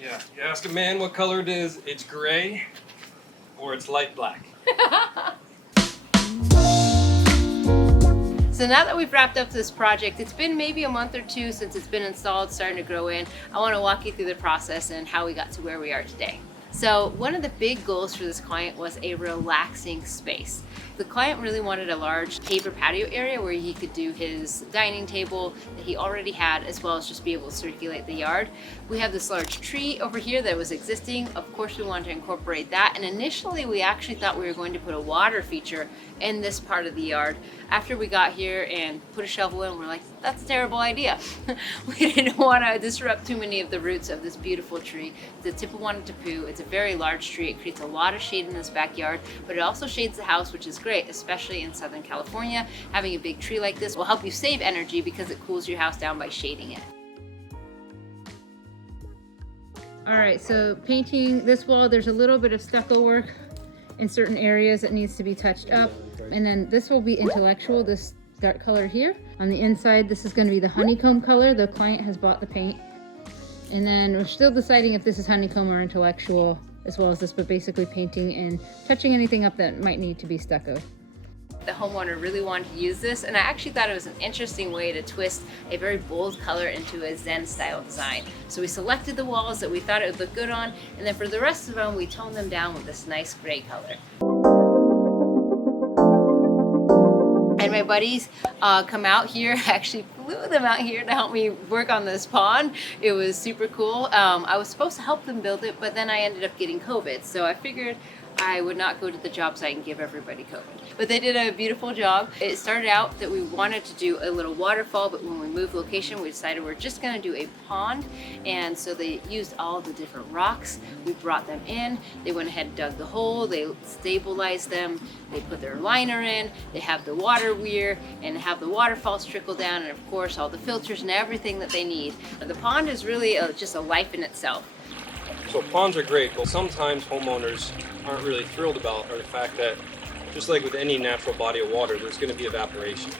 Yeah, you ask a man what color it is, it's gray or it's light black. So now that we've wrapped up this project, it's been maybe a month or two since it's been installed, starting to grow in. I want to walk you through the process and how we got to where we are today. So one of the big goals for this client was a relaxing space. The client really wanted a large paver patio area where he could do his dining table that he already had, as well as just be able to circulate the yard. We have this large tree over here that was existing. Of course, we wanted to incorporate that. And initially, we actually thought we were going to put a water feature in this part of the yard. After we got here and put a shovel in, we're like, that's a terrible idea. We didn't want to disrupt too many of the roots of this beautiful tree. The tip wanted to poo. It's a very large tree. It creates a lot of shade in this backyard, but it also shades the house, which is great, especially in Southern California. Having a big tree like this will help you save energy because it cools your house down by shading it. All right, so painting this wall, there's a little bit of stucco work in certain areas that needs to be touched up. And then this will be intellectual, this dark color here. On the inside, this is going to be the honeycomb color. The client has bought the paint. And then we're still deciding if this is honeycomb or intellectual, as well as this, but basically painting and touching anything up that might need to be stucco. The homeowner really wanted to use this, and I actually thought it was an interesting way to twist a very bold color into a Zen style design. So we selected the walls that we thought it would look good on, and then for the rest of them, we toned them down with this nice gray color. And my buddies come out here. I actually flew them out here to help me work on this pond. It was super cool. I was supposed to help them build it, but then I ended up getting COVID. So I figured I would not go to the job site and give everybody COVID. But they did a beautiful job. It started out that we wanted to do a little waterfall, but when we moved location, we decided we're just gonna do a pond. And so they used all the different rocks. We brought them in. They went ahead and dug the hole. They stabilized them. They put their liner in. They have the water weir and have the waterfalls trickle down. And of course, all the filters and everything that they need. The pond is really just a life in itself. So ponds are great, but sometimes homeowners aren't really thrilled about the fact that, just like with any natural body of water, there's going to be evaporation.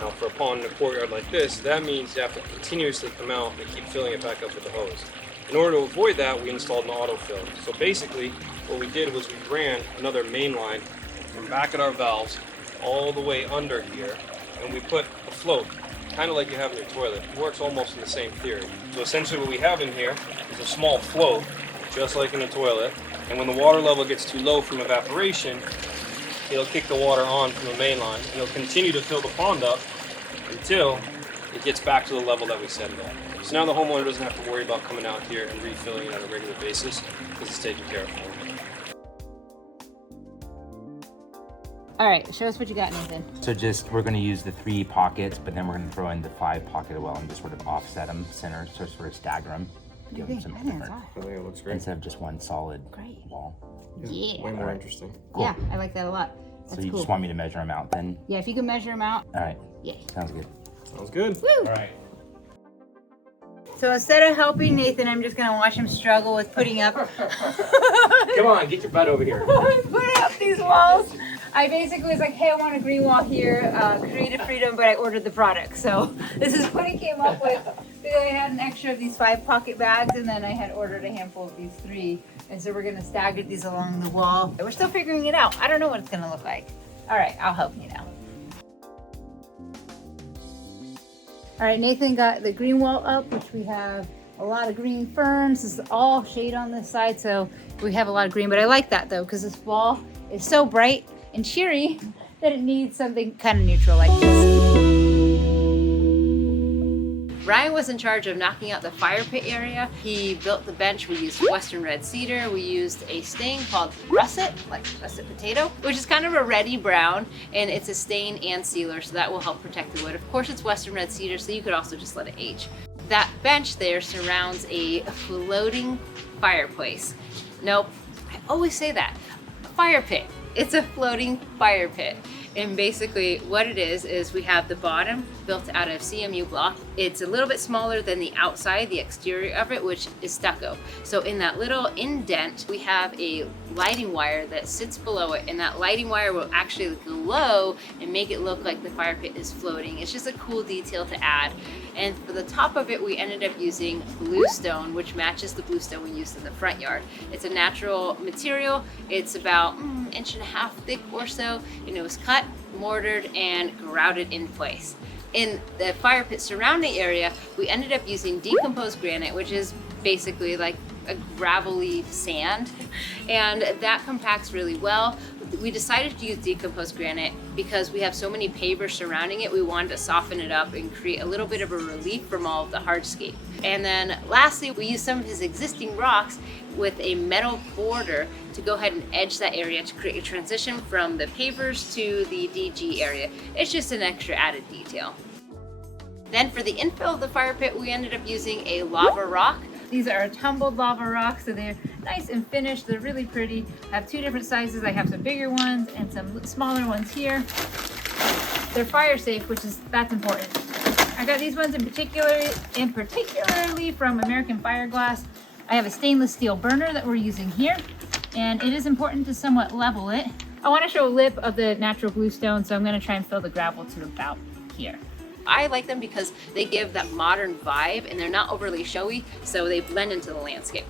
Now for a pond in a courtyard like this, that means you have to continuously come out and keep filling it back up with the hose. In order to avoid that, we installed an autofill. So basically, what we did was we ran another main line from back at our valves all the way under here, and we put a float, kind of like you have in your toilet. It works almost in the same theory. So essentially what we have in here is a small float, just like in a toilet, and when the water level gets too low from evaporation, it'll kick the water on from the main line, and it'll continue to fill the pond up until it gets back to the level that we set it at. So now the homeowner doesn't have to worry about coming out here and refilling it on a regular basis, because it's taken care of for them. All right, show us what you got, Nathan. So we're going to use the 3 pockets, but then we're going to throw in the 5 pocket as well and just sort of offset them center, so sort of stagger them. Give them some different, I think it looks great. instead of just one solid wall. Yeah. Way more interesting. Cool. Yeah, I like that a lot. That's So you cool. just want me to measure them out then? Yeah, if you can measure them out. All right. Yeah. Sounds good. Sounds good. Woo! All right. So instead of helping Nathan, I'm just gonna watch him struggle with putting up Come on, get your butt over here. putting up these walls. I basically was like, hey, I want a green wall here, creative freedom, but I ordered the product. So this is what he came up with. So I had an extra of these 5 pocket bags, and then I had ordered a handful of these 3. And so we're gonna stagger these along the wall. We're still figuring it out. I don't know what it's gonna look like. All right, I'll help you now. All right, Nathan got the green wall up, which we have a lot of green ferns. This is all shade on this side, so we have a lot of green. But I like that though, because this wall is so bright and cheery that it needs something kind of neutral like this. Ryan was in charge of knocking out the fire pit area. He built the bench. We used Western red cedar. We used a stain called russet, like russet potato, which is kind of a reddy brown, and it's a stain and sealer, so that will help protect the wood. Of course, it's Western red cedar, so you could also just let it age. That bench there surrounds a floating fireplace. Nope, I always say that. A fire pit. It's a floating fire pit. And basically what it is we have the bottom built out of CMU block. It's a little bit smaller than the outside, the exterior of it, which is stucco. So in that little indent, we have a lighting wire that sits below it, and that lighting wire will actually glow and make it look like the fire pit is floating. It's just a cool detail to add. And for the top of it, we ended up using bluestone, which matches the bluestone we used in the front yard. It's a natural material. It's about 1.5 inches thick or so, and it was cut, mortared, and grouted in place. In the fire pit surrounding area, we ended up using decomposed granite, which is basically like a gravelly sand, and that compacts really well. We decided to use decomposed granite because we have so many pavers surrounding it. We wanted to soften it up and create a little bit of a relief from all of the hardscape. And then lastly, we used some of his existing rocks with a metal border to go ahead and edge that area to create a transition from the pavers to the DG area. It's just an extra added detail. Then for the infill of the fire pit, we ended up using a lava rock. These are tumbled lava rocks, so they're nice and finished. They're really pretty. I have two different sizes. I have some bigger ones and some smaller ones here. They're fire safe, that's important. I got these ones in particularly from American Fireglass. I have a stainless steel burner that we're using here, and it is important to somewhat level it. I want to show a lip of the natural bluestone, so I'm going to try and fill the gravel to about here. I like them because they give that modern vibe and they're not overly showy, so they blend into the landscape.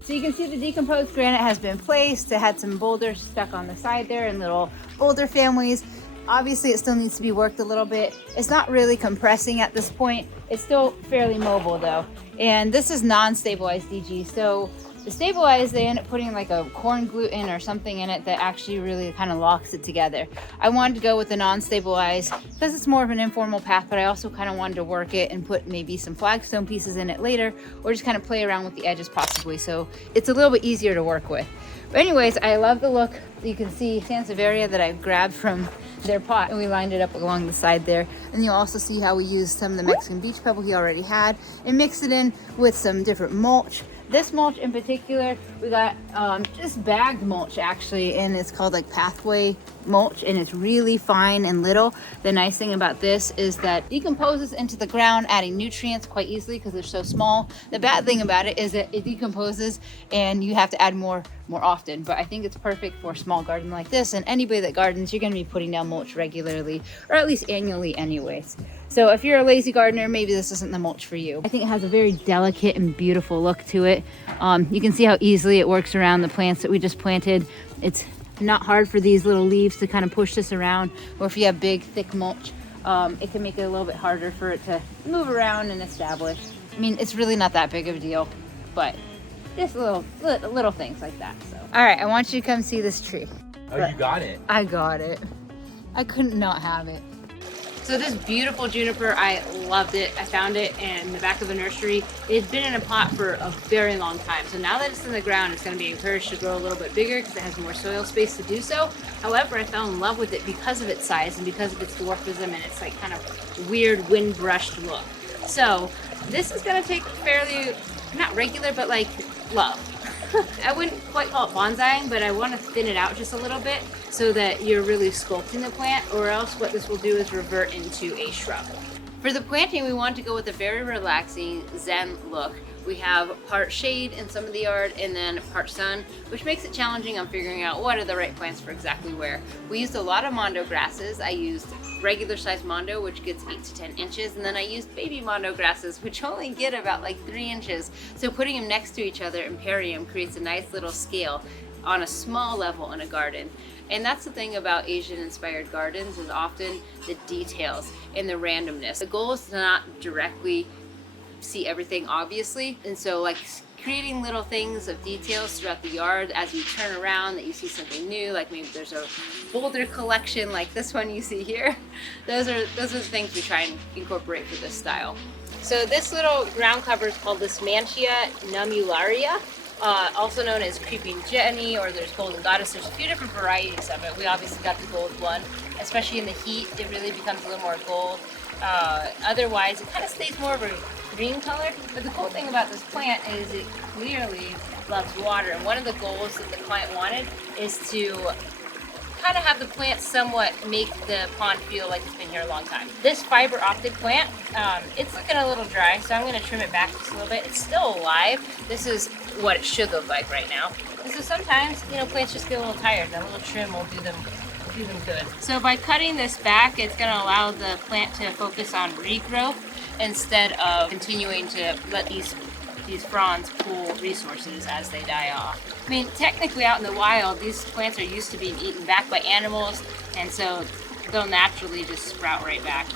So you can see the decomposed granite has been placed. It had some boulders stuck on the side there in little boulder families. Obviously it still needs to be worked a little bit. It's not really compressing at this point. It's still fairly mobile though. And this is non-stabilized DG, so to stabilize, they end up putting like a corn gluten or something in it that actually really kind of locks it together. I wanted to go with the non-stabilized because it's more of an informal path, but I also kind of wanted to work it and put maybe some flagstone pieces in it later, or just kind of play around with the edges possibly, so it's a little bit easier to work with. But anyways, I love the look. You can see Sansevieria that I grabbed from their pot and we lined it up along the side there. And you'll also see how we used some of the Mexican beach pebble he already had and mixed it in with some different mulch. This mulch in particular, we got just bagged mulch actually, and it's called like pathway mulch, and it's really fine and little. The nice thing about this is that it decomposes into the ground, adding nutrients quite easily because they're so small. The bad thing about it is that it decomposes and you have to add more often, but I think it's perfect for a small garden like this, and anybody that gardens, you're going to be putting down mulch regularly, or at least annually anyways. So if you're a lazy gardener, maybe this isn't the mulch for you. I think it has a very delicate and beautiful look to it. You can see how easily it works around the plants that we just planted. It's not hard for these little leaves to kind of push this around, or if you have big, thick mulch, it can make it a little bit harder for it to move around and establish. I mean, it's really not that big of a deal, but just little things like that. So, all right, I want you to come see this tree. Oh, you got it. I got it. I couldn't not have it. So this beautiful juniper, I loved it. I found it in the back of a nursery. It's been in a pot for a very long time. So now that it's in the ground, it's going to be encouraged to grow a little bit bigger because it has more soil space to do so. However, I fell in love with it because of its size and because of its dwarfism and its like kind of weird wind brushed look. So this is going to take fairly, not regular, but like love. I wouldn't quite call it bonsaiing, but I want to thin it out just a little bit so that you're really sculpting the plant, or else what this will do is revert into a shrub. For the planting, we want to go with a very relaxing zen look. We have part shade in some of the yard and then part sun, which makes it challenging on figuring out what are the right plants for exactly where. We used a lot of mondo grasses. I used regular size mondo, which gets 8 to 10 inches, and then I used baby mondo grasses, which only get about like 3 inches. So putting them next to each other and pairing them creates a nice little scale on a small level in a garden. And that's the thing about Asian inspired gardens, is often the details and the randomness. The goal is to not directly see everything obviously, and so like creating little things of details throughout the yard as you turn around that you see something new, like maybe there's a boulder collection like this one you see here. Those are the things we try and incorporate for this style. So this little ground cover is called Lysmantia nummularia, also known as creeping Jenny, or there's golden goddess. There's a few different varieties of it. We obviously got the gold one. Especially in the heat, it really becomes a little more gold. Otherwise, it kind of stays more of a green color. But the cool thing about this plant is it clearly loves water. And one of the goals that the client wanted is to kind of have the plant somewhat make the pond feel like it's been here a long time. This fiber optic plant, it's looking a little dry, so I'm going to trim it back just a little bit. It's still alive. This is what it should look like right now. And so sometimes, plants just get a little tired, and a little trim will do do them good. So by cutting this back, it's going to allow the plant to focus on regrowth instead of continuing to let these fronds pool resources as they die off. I mean, technically out in the wild, these plants are used to being eaten back by animals, and so they'll naturally just sprout right back.